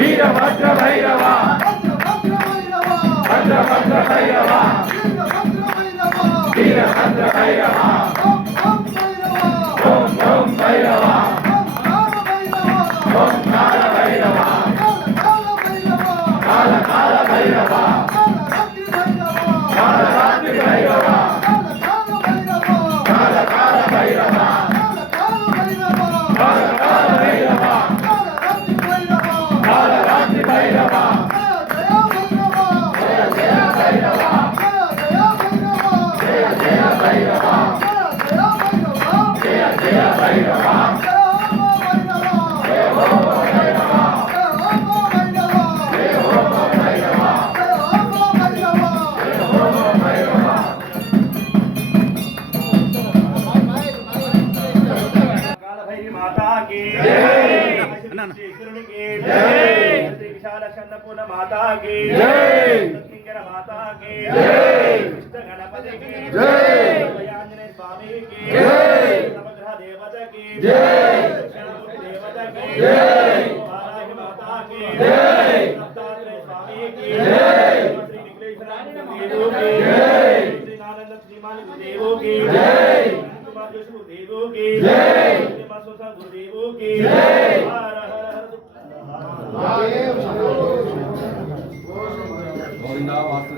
వీరభద్ర భైరవ భద్రభద్ర భైరవ వీరభద్ర భైరవ ఓం ఓం భైరవ ఓం కాల భైరవ కాల కాల భైరవ కాల రాత్రి భైరవ కాల కాల భైరవ కాల కాల భైరవ కాల రాత్రి భైరవ జయ జయ భైరవ జయ జయ భైరవ జయ జయ భైరవ జయ హో భైరవ జయ హో భైరవ జయ హో భైరవ कालभैरवी माता की जय श्री की जय श्री विशाल चंद्रपूर्ण माता की जय किंकर माता की जय कृष्ण गणपति की जय आंजनेय स्वामी की जय नवग्रह देवता की जय दक्षिणामूर्ति देवता की जय वाराही माता की जय दत्तात्रेय स्वामी की जय श्री निखिलेश्वर देव की जय श्री नारायण श्रीमान गुरुदेव की जय कुमार जोशी गुरुदेव की जय गुरुदेव की जय हर हर हर గోవిందా వాసుదేవ